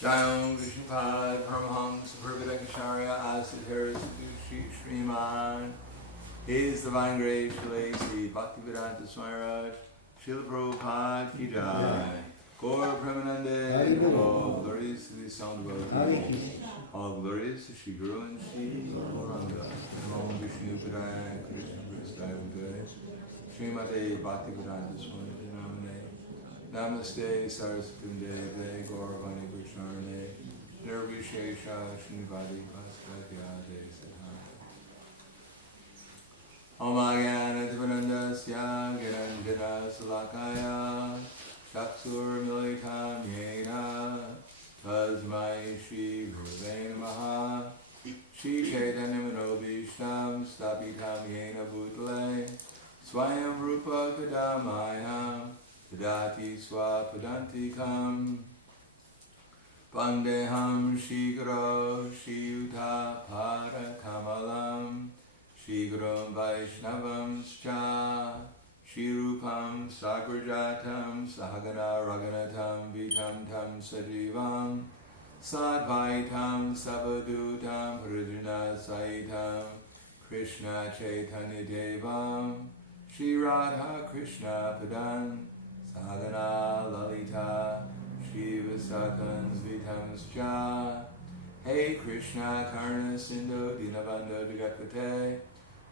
Jayam Vishnupad Paramahams Purvadakacharya Asadharas Sriman His Divine Grace Sri Bhaktivedanta Swami Maharaj Srila Prabhupada Ki Jai Gaur Premanande all glories to the sound of our all glories to Shri Guru and Shri Gauranga Om Vishnu Padaya Krishna Prasthaya Bhutale Srimate Bhaktivedanta Swami Namane Namaste Saraswati Deve Gauravani Krishnarane Nirvishesha Shnivadi Bhaskatyade Siddhanta Om Agyan Ativanandasya Giranjana Salakaya Chaksur Militam Yena Tasmai Shri Gurave Namaha Shri Chaitanya Manobishtam Stapitam Yena Bhutale Swayam Rupa Kadamaya Tadati Swapadantikam Pandeham Shigro Shiyuta Parakamalam Shigrom Vaishnavam Scha Shirupam Sagrajatam Sahagana Raganatam Vitam Tam Sajivam Sadvaitam Savadutam Haridrina Saitam Krishna Chaitanya Devam Shri Radha Krishna Padan Sadhana Lalita Shiva Sakans Vitamscha Hey Krishna Karna Sindhu Dinabandha Jagatpate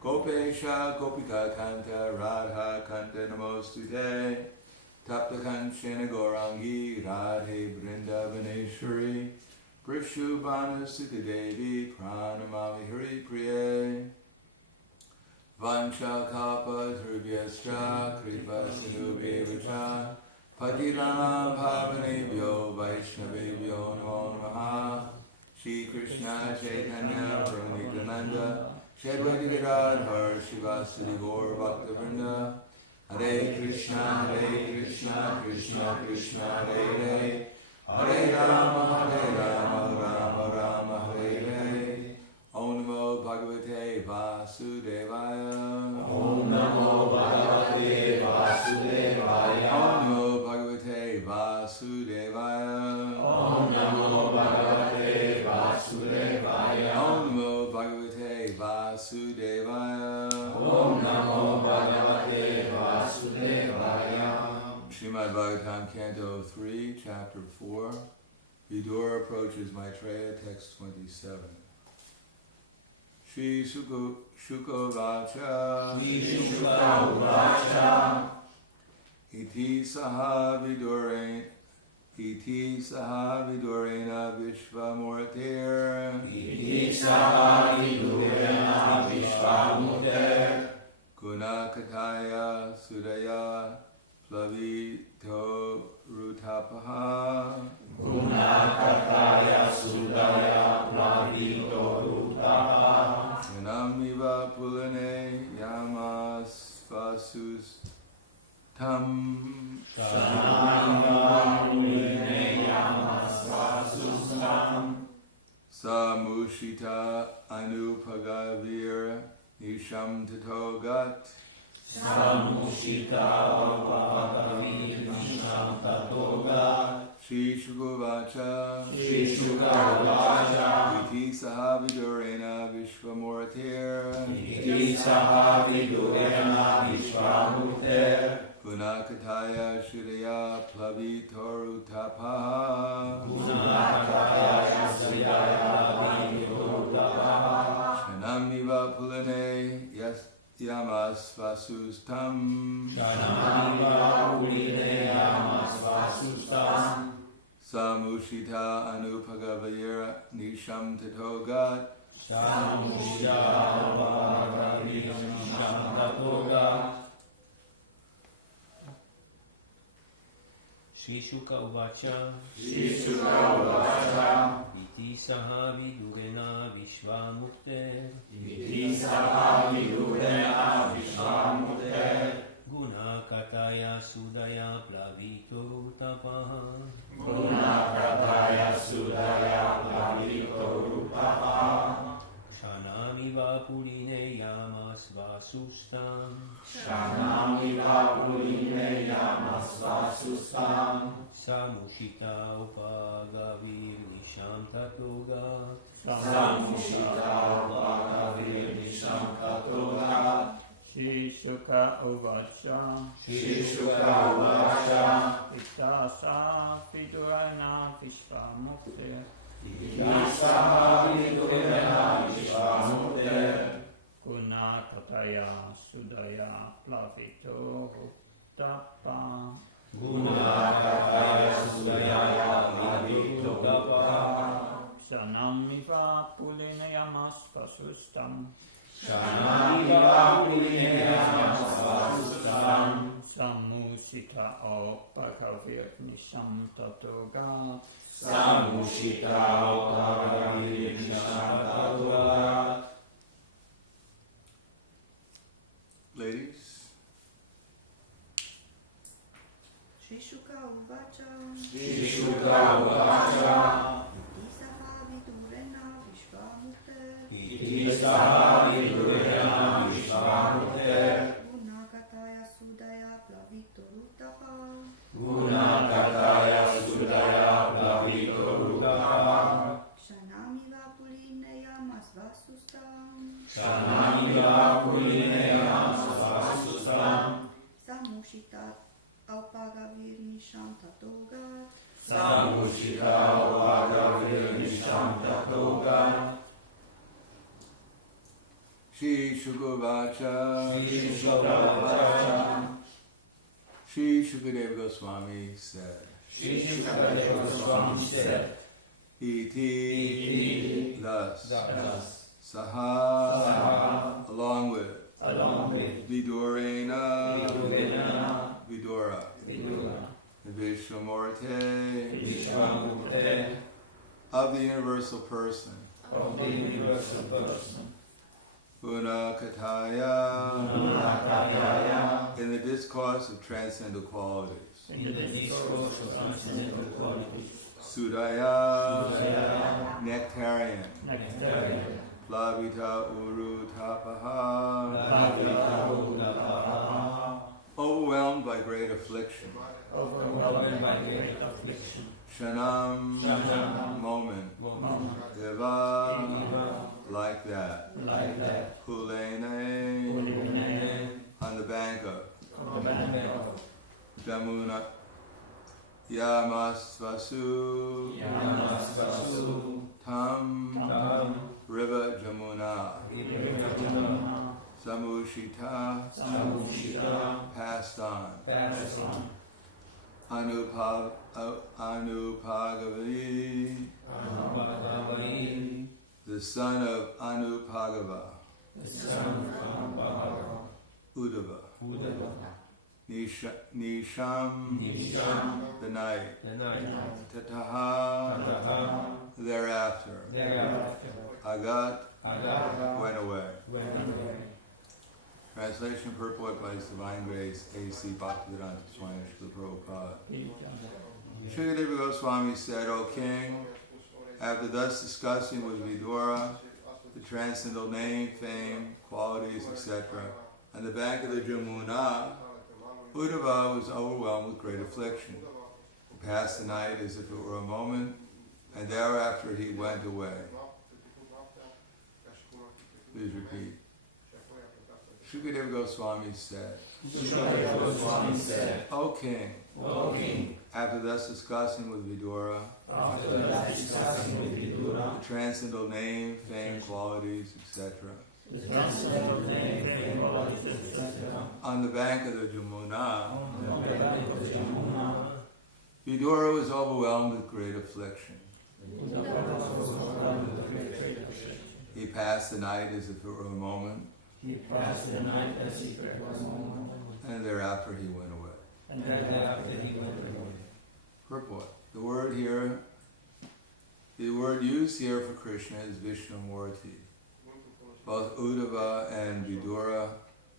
Gopesha Gopika Kanta Radha Kanta Namostute Tapta Kanchana Gaurangi Radhe Vrindavaneshwari Prishubhana Sita Devi Pranamami Hari Priye Vancha Kapa Dhruvyascha Kripa Sinubhyevacha Patiranam Bhavanebhyo Vaishnavebhyo Namo Namaha Shri Krishna Chaitanya Prabhu Nityananda Shri Advaita Gadadhar Shivasadi Gaur Bhaktivinoda Hare Krishna Krishna Krishna Hare Hare Hare Rama Rama Rama Hare Hare Om Namo Bhagavate Vasudevaya Om Namo Bhagavate Vasudevaya Om Namo Bhagavate Vasudevaya Om Namo Bhagavate Vasudevaya Om Namo Bhagavate Vasudevaya Om Namo Bhagavate Vasudevaya Srimad Bhagavatam Canto 3, Chapter 4 Vidura approaches Maitreya, text 27. Shri Shuka Vacha Shri Shuka Vacha Iti Saha Vidurena Vishvamurtir Iti Saha Vidurena Vishvamurtir Gunakataya Sudaya Plavito Rutapaha Gunakataya Sudaya Plavito Rutapaha Yanamiva Pulane Yamas Vasus Tam Sanamiva Pulane Yamas Vasus Tam Samushita Anupagavir Nisham Tatogat Samushita Anupagavir Nisham Tatogat Shri Shukovacha Shri Shukovacha Iti Sahavidurena Vishvamurtir Iti Sahavidurena Vishvamurtir Gunakataya Shridaya Plavitorutapaha Gunakataya Shridaya Plavitorutapaha Shanamiva Pulane Yamas Vasus Tam Shanamiva Pulane Yamas Vasus Tam Samushita Anupagavayera Nisham Tatogat Samushita Anupagavayera Nisham Tatogat Shri Shuka Uvacha Shri Shuka Uvacha Iti Saha Vidurena Vishvamurte Iti Saha Vidurena Vishvamurte Gunakataya Sudaya Plavito Rutapaha Gunakataya Sudaya Plavito Rutapaha Shanamiva Puline Yamas yamasvasustam. Shanami Vapulineyamasvasustam. Samushita upagavir nishantatoga. Samushita Upagavir Nishankatoga. Shishuka Uvacha Shishuka Uvacha. Ittasa Vidurana Vishvamukte Yasaha Vidurena Vishvamukte. Guna Kataya Sudaya Plavito Uttapa Gunakataya Sudaya Plavitogapa. Shanamiva Pulineyamasvasustam Shanami Vapulineyamasvasustam. Samusita Opakavir Nisham Tatoga Samushita Upagavir Nishankatoga. Ladies, Shishuka Uvacha Shishuka Uvacha. Isaha Vidurena Vishvamukte Itisaha Vidurena Vishvamukte. Gunakataya Sudaya Plavitorutapa Gunakataya Sudaya Plavitorutapa. Shanami Vapulineya Masvasustam Shanami Vapulineyamasvasustam. Samushita Aupagavir Nishantatoga Samushita Upagavir Nishankatoga. Shri Shukovacha, Shishuka Shri Shukadeva Goswami said, Shishukadeva Swami said, Iti, thus, Saha, along with, Vidurena, Vidura, Vishwamurte, Vishwamurte. of the universal person, Of the universal person. Gunakataya, Gunakataya. in the discourse of transcendental qualities, In the discourse of transcendental qualities. Sudaya, Sudaya. nectarian, Nectarian. Plavita Uru Tapaha, Plavita. overwhelmed by great affliction, Overwhelmed by great affliction. Shanam, Shanam. moment, Moment. Deva, Eva. like that, Like that. Kulene, Kulene. on the bank of The bank of Jamuna, Yamasvasu, Yamasvasu. Tam, Tam. River Jamuna, Vikrama. Samushita, Samushita. passed on, Passed on. Anupagavi, Anupagavi. the son of Anupagava, The son of Bhagava. Uddhava, Uddhava. Nisham, Nisham. the night, The night. Tataha, Tataha. thereafter, Thereafter. Agat, Agava. went away. Went away. Translation purport by His Divine Grace A.C. Bhaktivedanta Swami Srila Prabhupada. Shukadeva Goswami said, O King, after thus discussing with Vidura the transcendental name, fame, qualities, etc., on the bank of the Jamuna, Uddhava was overwhelmed with great affliction. He passed the night as if it were a moment, and thereafter he went away. Please repeat. Shukadeva Goswami said, Shukadeva Goswami said, O King, O King, after thus discussing with Vidura after that discussing with Vidura, the transcendental name, fame, qualities, etc., the transcendental name, fame, qualities, etc., on the bank of the Jamuna, on the bank of the Yamuna, Vidura was overwhelmed with great affliction. He passed the night as if it were a moment, he passed the night as if it was a moment, and thereafter he went away. and thereafter he went away. Purport. The word used here for Krishna is Vishnumurti. Both Uddhava and Vidura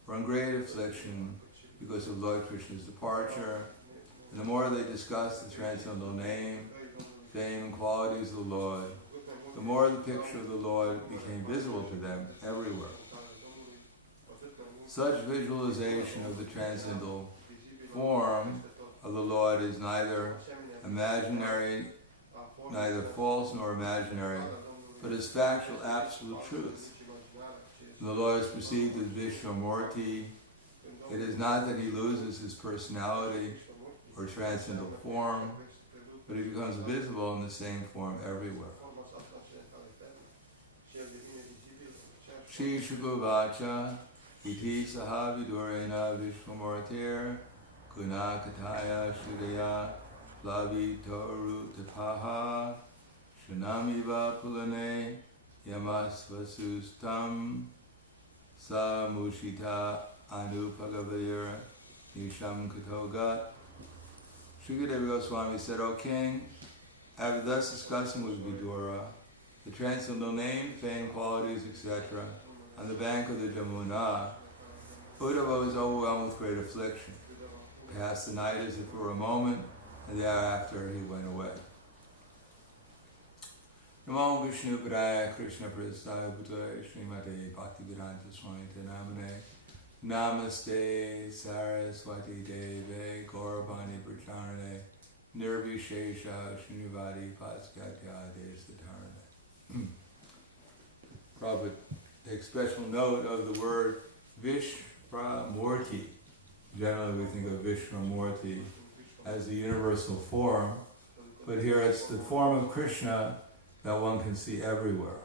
were in great affliction because of Lord Krishna's departure, and the more they discussed the transcendental name, fame, and qualities of the Lord, the more the picture of the Lord became visible to them everywhere. Such visualization of the transcendental form of the Lord is neither imaginary, neither false nor imaginary, but is factual, absolute truth. The Lord is perceived as Vishwamurti. It is not that he loses his personality or transcendental form, but he becomes visible in the same form everywhere. Shri Shukuvacha iti saha vidurena Vishwamurtir Gunakataya Shridaya Plavitoru Tapaha Shunamiva Pulane Yamasvasustam Samushita Anupagavir Nisham Katogat. Shukadeva Swami said, O king, after thus discussing with Vidura the transcendental name, fame, qualities, etc., on the bank of the Jamuna, Uddhava was overwhelmed with great affliction. He passed the night as if for a moment, and thereafter he went away. Namo Vishnu Padaya Krishna Prasthaya Bhutaya Srimate Bhaktivedanta Swami Namane Namaste Saraswati Deve Gauravani Pracharane Nirvishesha Srinivadi Paskatya Desatarane. Prabhu takes special note of the word Vishwamurti. Generally we think of Vishwamurti as the universal form, but here it's the form of Krishna that one can see everywhere.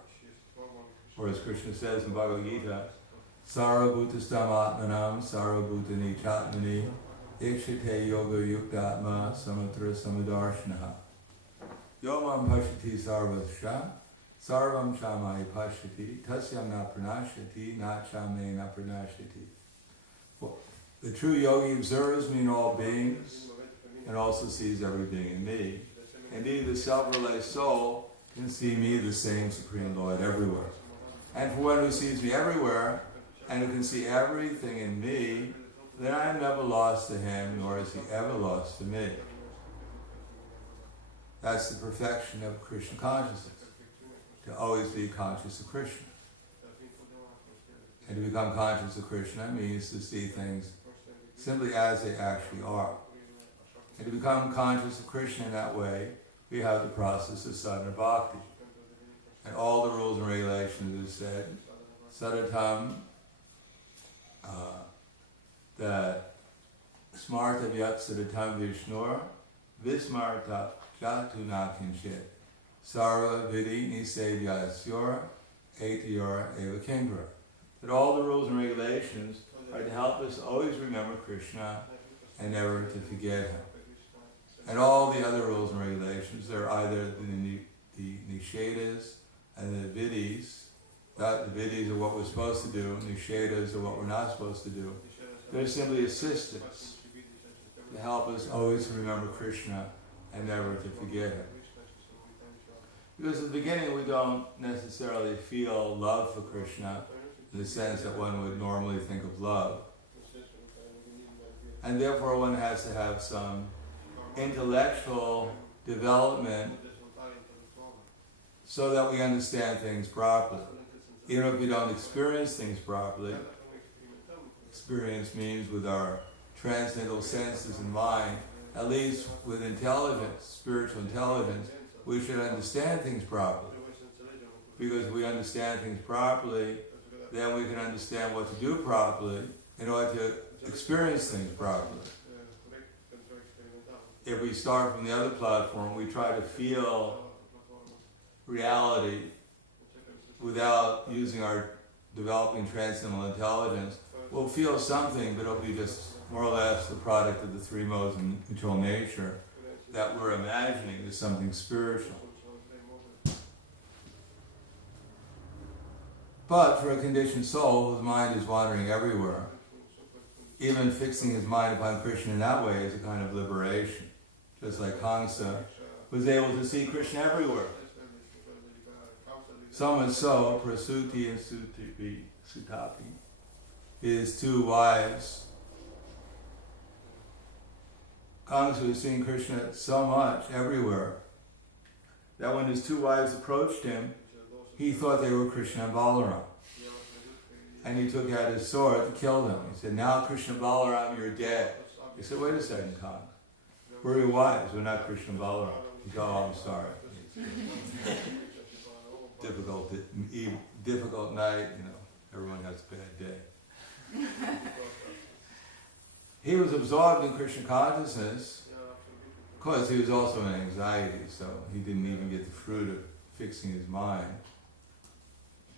Or as Krishna says in Bhagavad Gita, Sarvabhutastam Atmanam Sarvabhutani Chatmani Ikshite Yoga Yuktatma Samatra Samadarshanaha Yomam Pashati Sarvasya Sarvam Shamai Pashati Tasyam Na Pranashati Na Chame Na Pranashati. The true yogi observes me in all beings and also sees every being in me. Indeed, the self-realized soul can see me, the same Supreme Lord, everywhere. And for one who sees me everywhere and who can see everything in me, then I am never lost to him, nor is he ever lost to me. That's the perfection of Krishna consciousness, to always be conscious of Krishna. And to become conscious of Krishna means to see things simply as they actually are. And to become conscious of Krishna in that way, we have the process of sadhana bhakti. And all the rules and regulations are said, sadatam, that smarta vyat sadatam vishnur, vismarta jatuna kinchit, sarva vidi nisevyasyur, etyor eva kingra. That all the rules and regulations are to help us always remember Krishna and never to forget him. And all the other rules and regulations, they're either the nishedas and the vidis. The vidis are what we're supposed to do, nishedas are what we're not supposed to do. They're simply assistants to help us always remember Krishna and never to forget him. Because at the beginning we don't necessarily feel love for Krishna in the sense that one would normally think of love. And therefore one has to have some intellectual development so that we understand things properly. Even if we don't experience things properly, experience means with our transcendental senses and mind, at least with intelligence, spiritual intelligence, we should understand things properly. Because if we understand things properly, then we can understand what to do properly in order to experience things properly. If we start from the other platform, we try to feel reality without using our developing transcendental intelligence, we'll feel something, but it'll be just more or less the product of the three modes of control nature that we're imagining as something spiritual. But for a conditioned soul whose mind is wandering everywhere, even fixing his mind upon Krishna in that way is a kind of liberation. Just like Kamsa was able to see Krishna everywhere. So much so, Prasuti and Sutapi, his two wives, Kamsa was seeing Krishna so much everywhere that when his two wives approached him, he thought they were Krishna and Balaram. and he took out his sword to kill them. He said, now Krishna Balaram, you're dead. He said, wait a second, Khan. We're your wives, we're not Krishna Balaram. He said, oh, I'm sorry. difficult night, everyone has a bad day. He was absorbed in Krishna consciousness because he was also in anxiety, so he didn't even get the fruit of fixing his mind.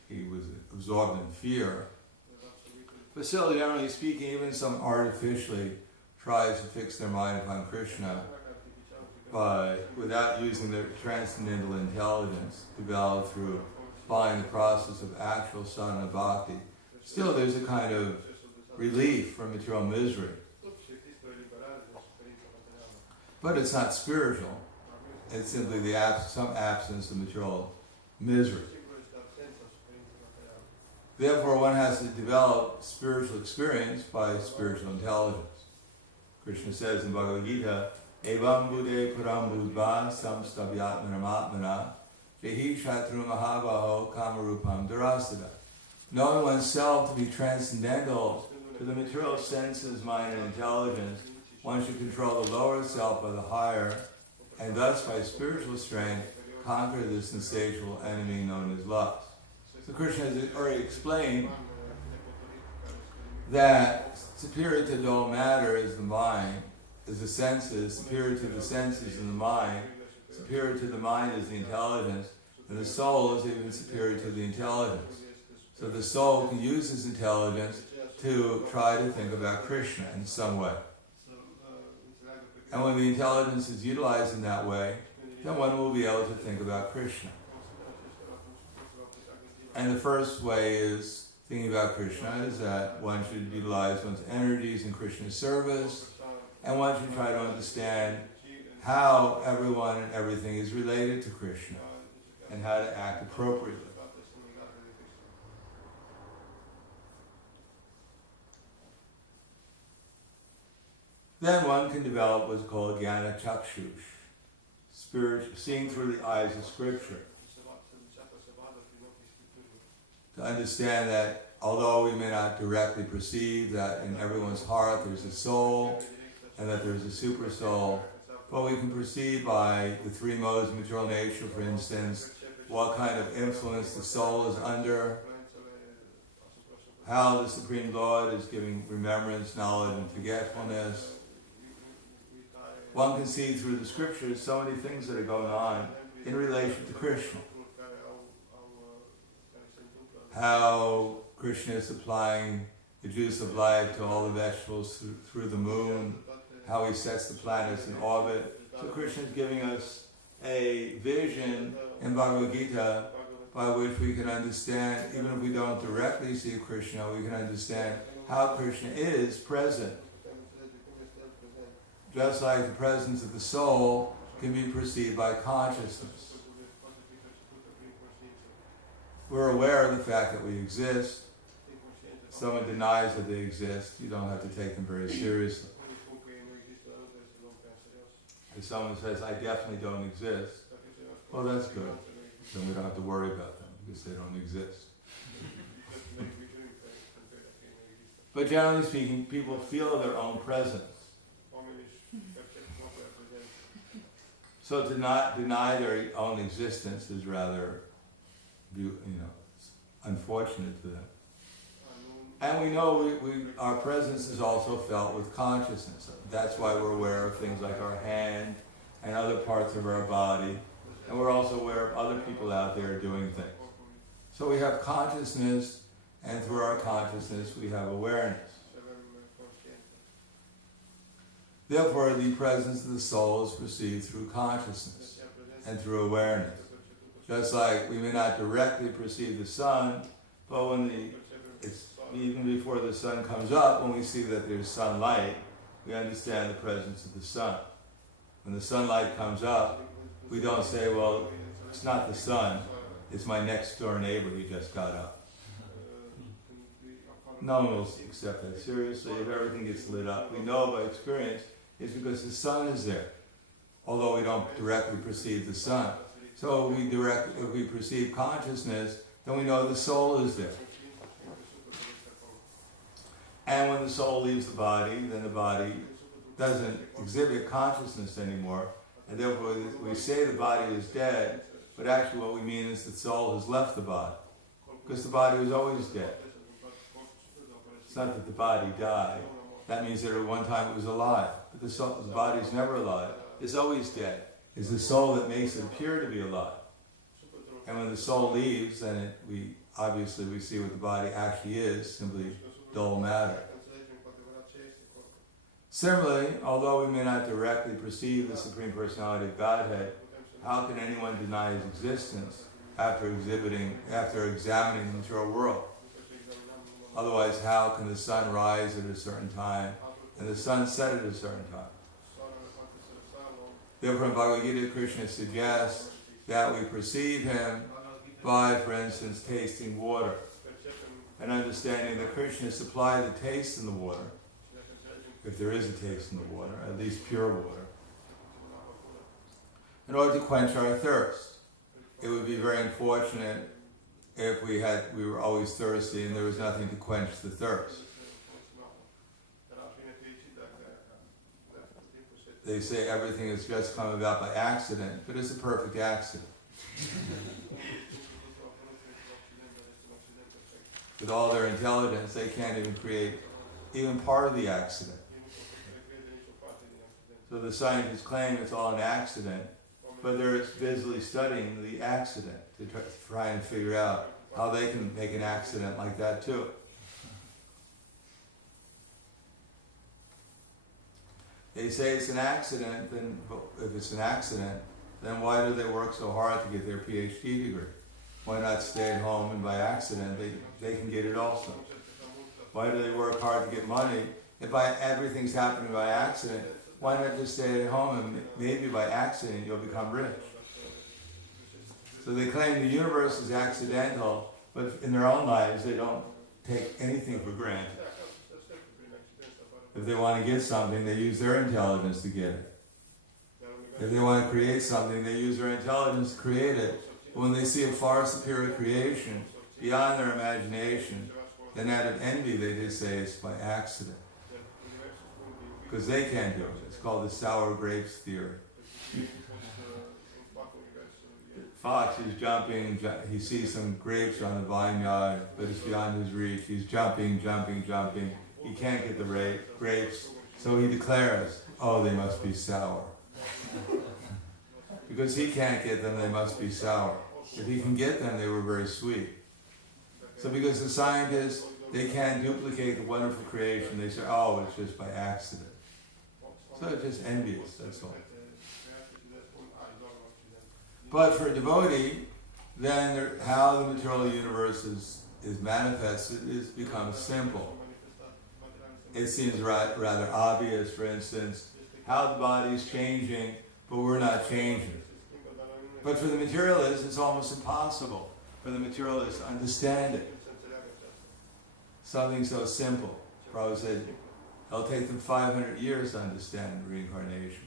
He was absorbed in fear. But still, generally speaking, even some artificially tries to fix their mind upon Krishna, but without using their transcendental intelligence developed through following the process of actual sadhana bhakti. Still, there's a kind of relief from material misery. But it's not spiritual. It's simply some absence of material misery. Therefore, one has to develop spiritual experience by spiritual intelligence. Krishna says in Bhagavad Gita, Evam Buddhe Param Buddha Samstavyatmanam Atmana Jehi Shatru Mahabaho Kamarupam Darasada. Knowing oneself to be transcendental to the material senses, mind, and intelligence, one should control the lower self by the higher, and thus by spiritual strength conquer this insatiable enemy known as lust. So Krishna has already explained that superior to the whole matter is the mind, is the senses, superior to the senses and the mind, superior to the mind is the intelligence, and the soul is even superior to the intelligence. So the soul can use his intelligence to try to think about Krishna in some way. And when the intelligence is utilized in that way, then one will be able to think about Krishna. And the first way is thinking about Krishna is that one should utilize one's energies in Krishna's service, and one should try to understand how everyone and everything is related to Krishna and how to act appropriately. Then one can develop what's called jnana chakshush, seeing through the eyes of Scripture. To understand that although we may not directly perceive that in everyone's heart there's a soul and that there's a super soul, but we can perceive by the three modes of material nature, for instance, what kind of influence the soul is under, how the Supreme Lord is giving remembrance, knowledge, and forgetfulness. One can see through the scriptures so many things that are going on in relation to Krishna. How Krishna is supplying the juice of life to all the vegetables through the moon, how he sets the planets in orbit. So Krishna is giving us a vision in Bhagavad Gita by which we can understand, even if we don't directly see Krishna, we can understand how Krishna is present. Just like the presence of the soul can be perceived by consciousness. We're aware of the fact that we exist. If someone denies that they exist, you don't have to take them very seriously. If someone says, I definitely don't exist, well, that's good. Then we don't have to worry about them because they don't exist. But generally speaking, people feel their own presence. So to not deny their own existence is rather, unfortunate to them. And we know our presence is also felt with consciousness. That's why we're aware of things like our hand and other parts of our body. And we're also aware of other people out there doing things. So we have consciousness, and through our consciousness we have awareness. Therefore, the presence of the soul is perceived through consciousness and through awareness. Just like we may not directly perceive the sun, but even before the sun comes up, when we see that there's sunlight, we understand the presence of the sun. When the sunlight comes up, we don't say, well, it's not the sun, it's my next door neighbor who just got up. No one will accept that seriously. If everything gets lit up, we know by experience it's because the sun is there, although we don't directly perceive the sun. So if we perceive consciousness, then we know the soul is there. And when the soul leaves the body, then the body doesn't exhibit consciousness anymore. And therefore we say the body is dead, but actually what we mean is the soul has left the body. Because the body was always dead. It's not that the body died. That means that at one time it was alive. But the body is never alive. It's always dead. It's the soul that makes it appear to be alive. And when the soul leaves, then we see what the body actually is, simply dull matter. Similarly, although we may not directly perceive the Supreme Personality of Godhead, how can anyone deny His existence after examining the material world? Otherwise, how can the sun rise at a certain time and the sun set at a certain time? Therefore, in Bhagavad Gita, Krishna suggests that we perceive Him by, for instance, tasting water and understanding that Krishna supplied the taste in the water, if there is a taste in the water, at least pure water, in order to quench our thirst. It would be very unfortunate if we were always thirsty and there was nothing to quench the thirst. They say everything has just come about by accident, but it's a perfect accident. With all their intelligence, they can't even create even part of the accident. So the scientists claim it's all an accident, but they're busily studying the accident to try and figure out how they can make an accident like that too. They say it's an accident, then if it's an accident, then why do they work so hard to get their PhD degree? Why not stay at home and by accident they can get it also? Why do they work hard to get money? If everything's happening by accident, why not just stay at home and maybe by accident you'll become rich? So they claim the universe is accidental, but in their own lives they don't take anything for granted. If they want to get something, they use their intelligence to get it. If they want to create something, they use their intelligence to create it. But when they see a far superior creation beyond their imagination, then out of envy they just say it's by accident. Because they can't do it. It's called the sour grapes theory. Fox is jumping, he sees some grapes on the vineyard, but it's beyond his reach. He's jumping. He can't get the grapes, so he declares, oh, they must be sour. Because he can't get them, they must be sour. If he can get them, they were very sweet. So because the scientists, they can't duplicate the wonderful creation, they say, oh, it's just by accident. So it's just envious, that's all. But for a devotee, then how the material universe is manifested is becomes simple. It seems rather obvious, for instance, how the body is changing, but we're not changing. But for the materialist, it's almost impossible for the materialist to understand it. Something so simple. Prabhu said, it'll take them 500 years to understand reincarnation.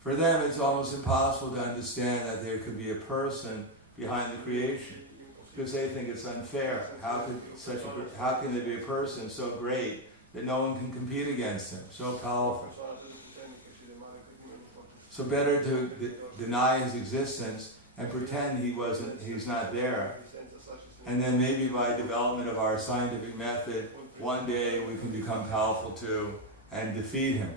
For them, it's almost impossible to understand that there could be a person behind the creation, because they think it's unfair. How can there be a person so great that no one can compete against him, so powerful? So better to deny his existence and pretend he's not there. And then maybe by development of our scientific method, one day we can become powerful too and defeat him.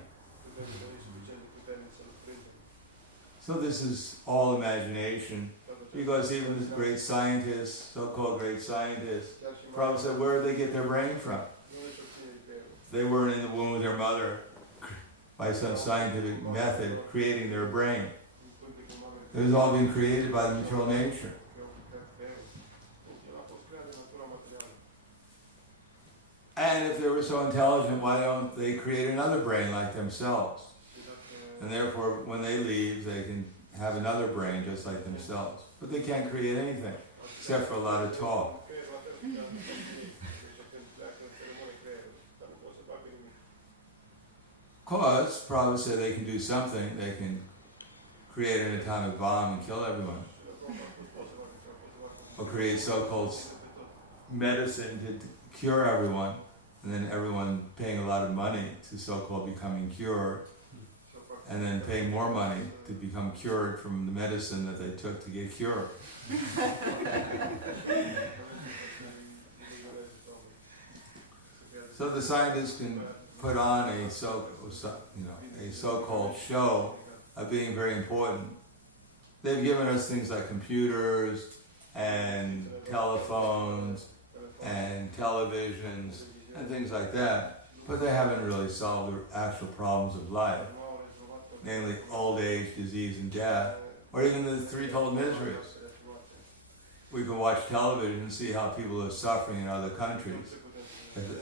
So this is all imagination, because even the great scientists, so-called great scientists, Prabhu said, where did they get their brain from? They weren't in the womb of their mother by some scientific method creating their brain. It was all being created by the material nature. And if they were so intelligent, why don't they create another brain like themselves? And therefore, when they leave, they can have another brain just like themselves. But they can't create anything, except for a lot of talk. Because, Prabhu said they can do something, they can create an atomic bomb and kill everyone. Or create so-called medicine to cure everyone, and then everyone paying a lot of money to so-called becoming cured, and then paying more money to become cured from the medicine that they took to get cured. So the scientists can put on a so-called show of being very important. They've given us things like computers and telephones and televisions and things like that, but they haven't really solved the actual problems of life, namely old age, disease, and death, or even the threefold miseries. We can watch television and see how people are suffering in other countries,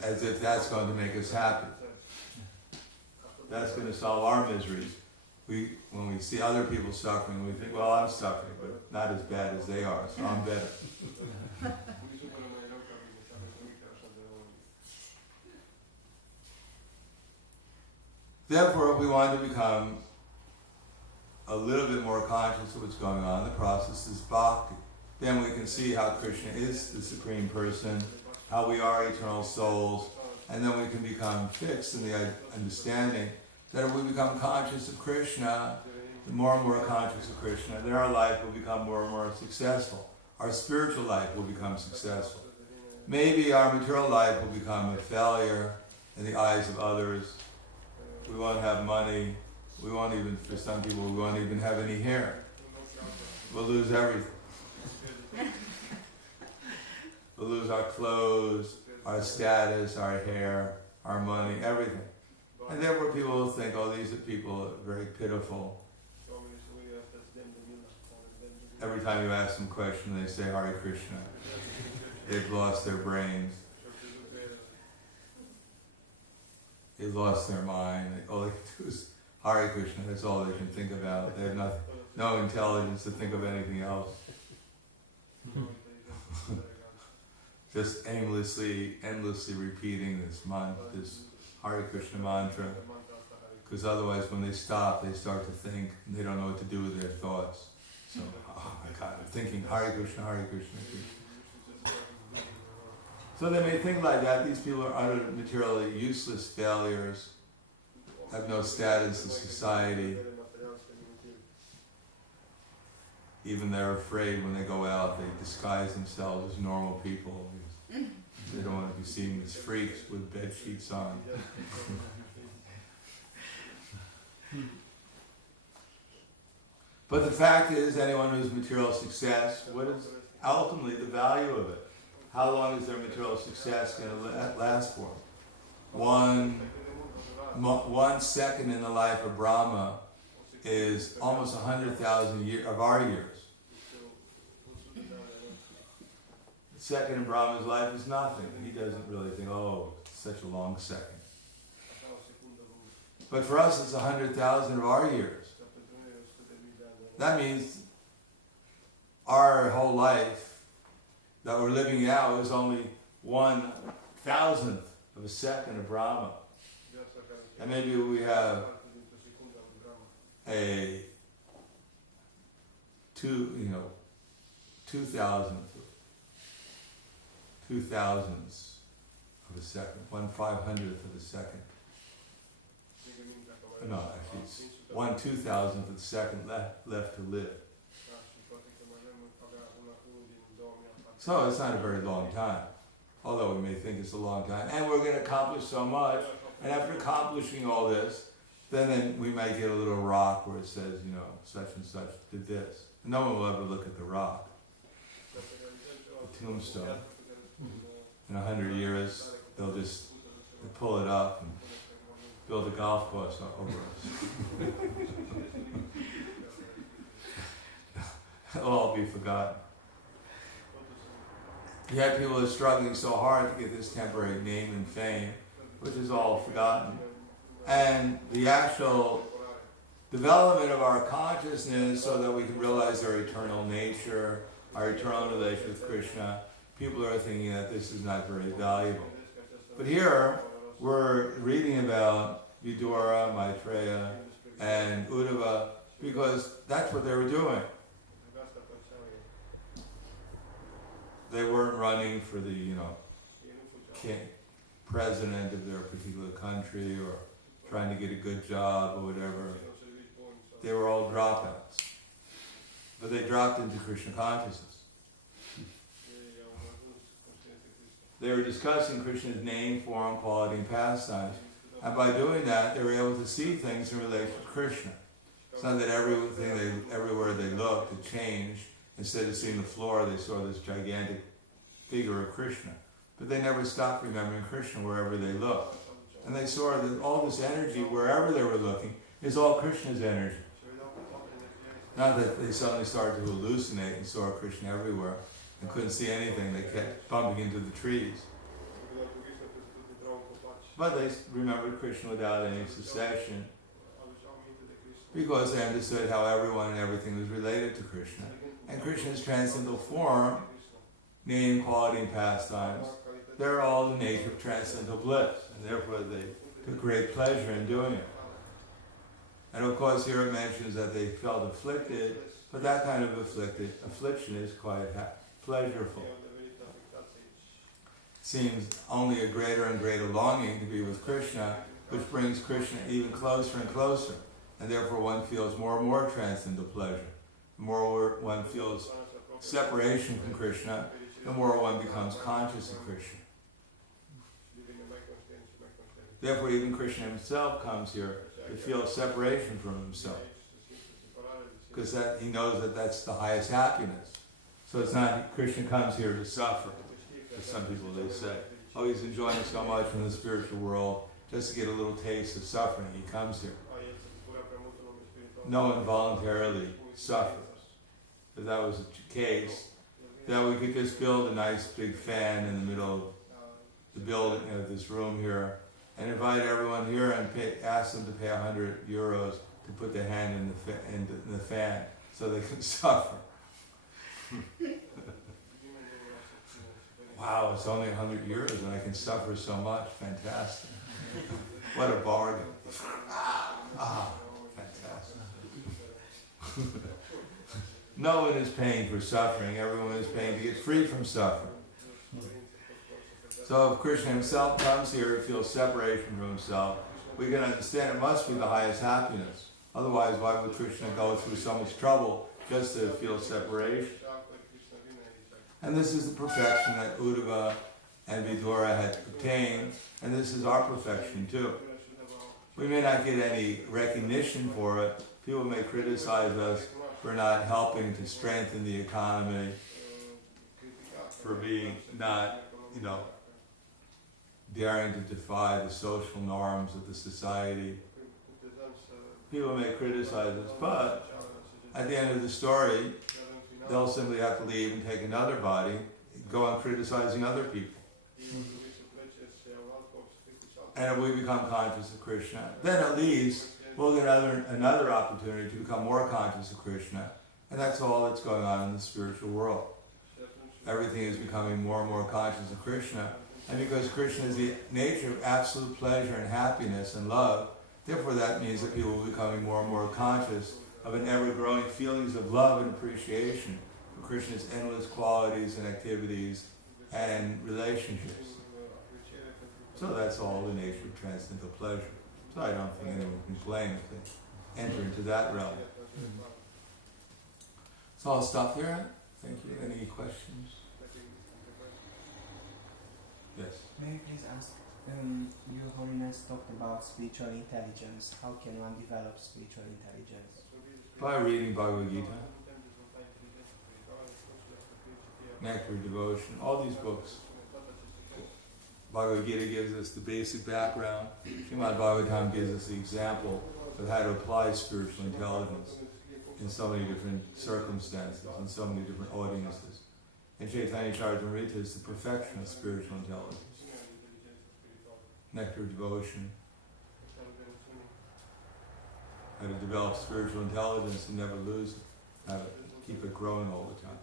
as if that's going to make us happy. That's going to solve our miseries. When we see other people suffering, we think, well, I'm suffering, but not as bad as they are, so I'm better. Therefore, if we want to become a little bit more conscious of what's going on, the process is bhakti. Then we can see how Krishna is the Supreme Person, how we are eternal souls, and then we can become fixed in the understanding that if we become conscious of Krishna, the more and more conscious of Krishna, then our life will become more and more successful. Our spiritual life will become successful. Maybe our material life will become a failure in the eyes of others. We won't have money. We won't even, for some people, we won't even have any hair. We'll lose everything. We'll lose our clothes, our status, our hair, our money, everything. And therefore people will think, oh, these are people very pitiful. Every time you ask them a question, they say Hare Krishna. They've lost their brains. They've lost their mind. All they can do is Hare Krishna. That's all they can think about. They have no intelligence to think of anything else. Just endlessly repeating this Hare Krishna mantra, because otherwise when they stop, they start to think, and they don't know what to do with their thoughts. So, oh my God, I'm thinking Hare Krishna, Hare Krishna, Krishna. So they may think like that. These people are utter materially useless failures, have no status in society. Even they're afraid when they go out, they disguise themselves as normal people. They don't want to be seen as freaks with bed sheets on. But the fact is, anyone who's material success, what is ultimately the value of it? How long is their material success going to last for? 1 second in the life of Brahma is almost 100,000 of our years. The second in Brahma's life is nothing. He doesn't really think, oh, it's such a long second. But for us, it's 100,000 of our years. That means our whole life that we're living now is only 1,000th of a second of Brahma. And maybe we have a 2,000th of a second, 1/500th of a second. No, actually it's 1/2000th of a second left to live. So it's not a very long time, although we may think it's a long time. And we're going to accomplish so much, and after accomplishing all this, then we might get a little rock where it says, such and such did this. No one will ever look at the rock, the tombstone. In 100 years, they'll pull it up and build a golf course over us. It'll all be forgotten. Yet people are struggling so hard to get this temporary name and fame, which is all forgotten. And the actual development of our consciousness so that we can realize our eternal nature, our eternal relation with Krishna, people are thinking that this is not very valuable. But here, we're reading about Vidura, Maitreya, and Uddhava, because that's what they were doing. They weren't running for the, president of their particular country or trying to get a good job or whatever. They were all dropouts. But they dropped into Krishna consciousness. They were discussing Krishna's name, form, quality, and pastimes. And by doing that, they were able to see things in relation to Krishna. It's not that everywhere they looked, it changed. Instead of seeing the floor, they saw this gigantic figure of Krishna. But they never stopped remembering Krishna wherever they looked. And they saw that all this energy, wherever they were looking, is all Krishna's energy. Not that they suddenly started to hallucinate and saw Krishna everywhere and couldn't see anything. They kept bumping into the trees. But they remembered Krishna without any cessation because they understood how everyone and everything was related to Krishna. And Krishna's transcendental form, name, quality, and pastimes, they're all the nature of transcendental bliss. And therefore they took great pleasure in doing it. And of course here it mentions that they felt afflicted, but that kind of affliction is quite pleasurable. Seems only a greater and greater longing to be with Krishna, which brings Krishna even closer and closer. And therefore one feels more and more transcendental pleasure. The more one feels separation from Krishna, the more one becomes conscious of Krishna. Therefore even Krishna himself comes here to feel separation from himself. Because he knows that that's the highest happiness. So it's not Krishna comes here to suffer. As some people they say, oh, he's enjoying so much in the spiritual world just to get a little taste of suffering. He comes here. No one voluntarily suffers. If that was the case, then we could just build a nice big fan in the middle of the building of this room here and invite everyone here and ask them to pay €100 to put their hand in the fan so they can suffer. Wow, it's only €100 and I can suffer so much. Fantastic. What a bargain. Fantastic. No one is paying for suffering. Everyone is paying to get free from suffering. So if Krishna himself comes here to feel separation from himself, we can understand it must be the highest happiness. Otherwise, why would Krishna go through so much trouble just to feel separation? And this is the perfection that Uddhava and Vidura had obtained, and this is our perfection too. We may not get any recognition for it. People may criticize us for not helping to strengthen the economy, for being not, daring to defy the social norms of the society. People may criticize us, but at the end of the story, they'll simply have to leave and take another body, go on criticizing other people. And if we become conscious of Krishna, then at least we'll get another opportunity to become more conscious of Krishna. And that's all that's going on in the spiritual world. Everything is becoming more and more conscious of Krishna. And because Krishna is the nature of absolute pleasure and happiness and love, therefore that means that people will be becoming more and more conscious of an ever-growing feelings of love and appreciation for Krishna's endless qualities and activities and relationships. So that's all the nature of transcendental pleasure. So I don't think anyone can complain if they enter into that realm. So I'll stop here. Thank you. Any questions? Yes. May I please ask, Your Holiness talked about spiritual intelligence. How can one develop spiritual intelligence? By reading Bhagavad Gita, Nectar of Devotion, all these books. Bhagavad Gita gives us the basic background. Srimad Bhagavatam gives us the example of how to apply spiritual intelligence in so many different circumstances, in so many different audiences. And Chaitanya Charitamrita is the perfection of spiritual intelligence. Nectar of Devotion. How to develop spiritual intelligence and never lose it. How to keep it growing all the time.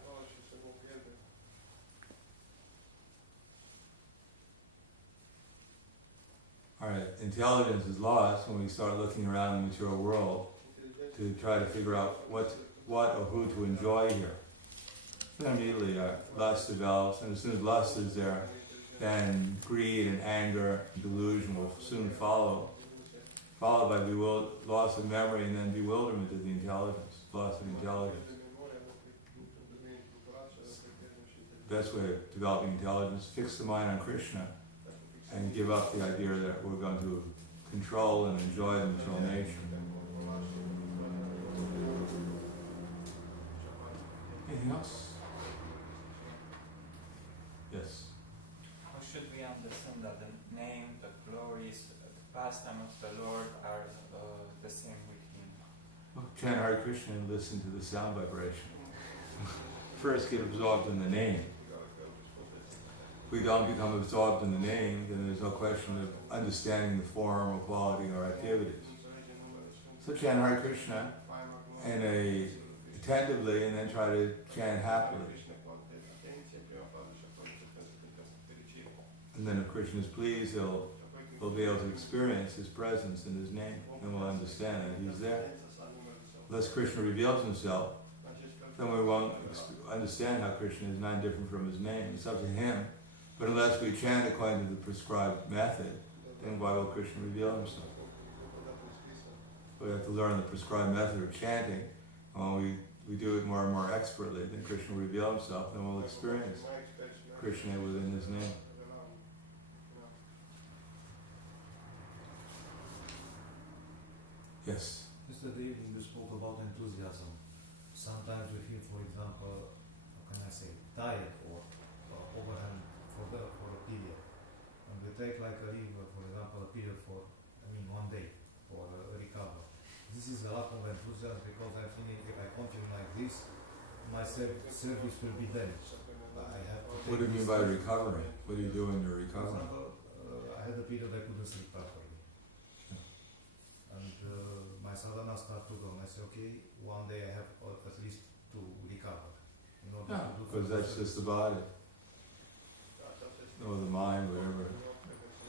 Alright, intelligence is lost when we start looking around the material world to try to figure out what or who to enjoy here. then immediately lust develops, and as soon as lust is there, then greed and anger and delusion will soon follow, followed by loss of memory and then bewilderment of the intelligence, loss of intelligence. Best way of developing intelligence, fix the mind on Krishna and give up the idea that we're going to control and enjoy the material nature. Anything else? Yes. How should we understand that the name, the glories, the pastime of the Lord are the same with Him? Well, chant Hare Krishna and listen to the sound vibration. First get absorbed in the name. If we don't become absorbed in the name, then there's no question of understanding the form or quality or activities. So chant Hare Krishna and attentively, and then try to chant happily. And then if Krishna is pleased, we'll be able to experience His presence in His name, and we'll understand that He's there. Unless Krishna reveals Himself, then we won't understand how Krishna is not different from His name. It's up to Him. But unless we chant according to the prescribed method, then why will Krishna reveal Himself? We have to learn the prescribed method of chanting. And when we do it more and more expertly, then Krishna will reveal Himself, and we'll experience Krishna within His name. Yes? Yesterday evening you spoke about enthusiasm. Sometimes we feel, for example, how can I say, tired or overwhelmed for a period. And we take like a leave, for example, a period for, 1 day for recover. This is a lot of enthusiasm because I'm thinking if I continue like this, my service will be damaged. I have to What do you mean by recovering? What do you do when you're For recovering? example, I had a period I couldn't sleep properly. And my sadhana started to go, and I said, okay, 1 day I have at least to recover. In order No, to do because that's just the body. Or the mind, whatever.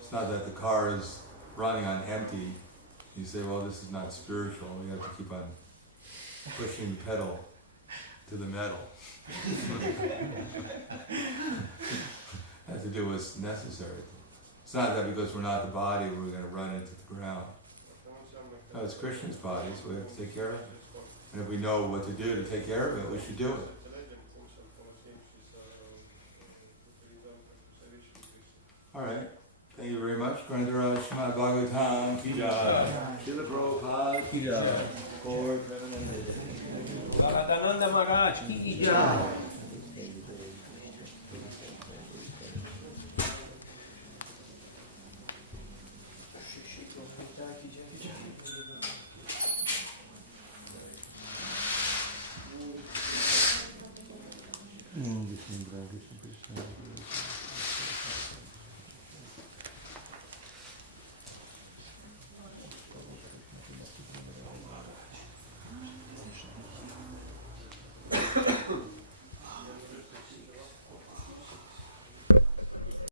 It's not that the car is running on empty. You say, well, this is not spiritual. We have to keep on pushing the pedal to the metal. Has to do what's necessary. It's not that because we're not the body, we're going to run into the ground. No, it's Krishna's body, so we have to take care of it. And if we know what to do to take care of it, we should do it. All right. Thank you very much. Grandhara Srimad Bhagavatam Ki Jai. Srila Prabhupada Ki Jai. Gaur Prahladananda. Prahladananda Maharaj ki jai. Krishna Krishna Krishna